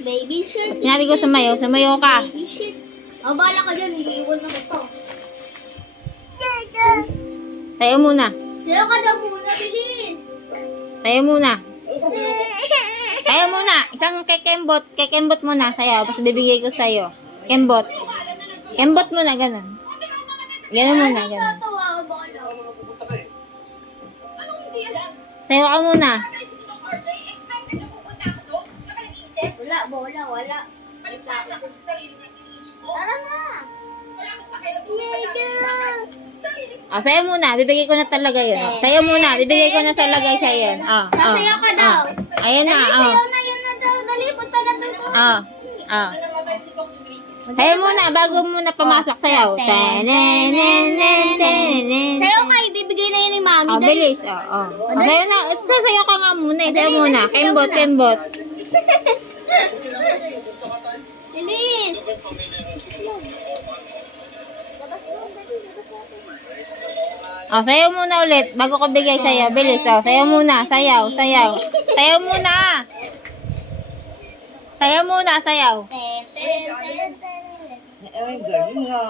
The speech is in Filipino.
Baby shark. Sinabi ko sumayaw, sumayaw ka. Baby shark. Oh, bahala ka dyan. Iiwan na kita. Sayaw muna. Sayo ka daw muna, bilis. Sayaw muna. Sayaw muna. Isang kekembot. Kekembot muna. Sayaw. Tapos bibigay ko sa'yo. Kembot. Kembot muna, ganun. Ganun muna, ganun. Tatawa ako, bahala. Sayaw ka muna. Wala. Tara na. Sayaw muna. Bibigay ko na talaga yun. Sayaw muna. Bibigay ko na sa lagay sa'yo. Sasayaw ka daw. Ayan na. Sayaw na yun na daw. Dali, punta na doon. Sayaw muna. Bago muna pumasok. Sayaw. Sayaw ka, ibibigay na yun ni Mami. Dali. Bilis. Sayaw na. Sayaw ka nga muna. Sayaw muna. Kembot. Bilis. Sayaw muna ulit. Bago ko bigay sa'yo. Bilis. Sayaw muna. Sayaw. Sayaw muna. Sayaw muna. Sayaw. Ten, ten, ten, ten. Ay, galing nga.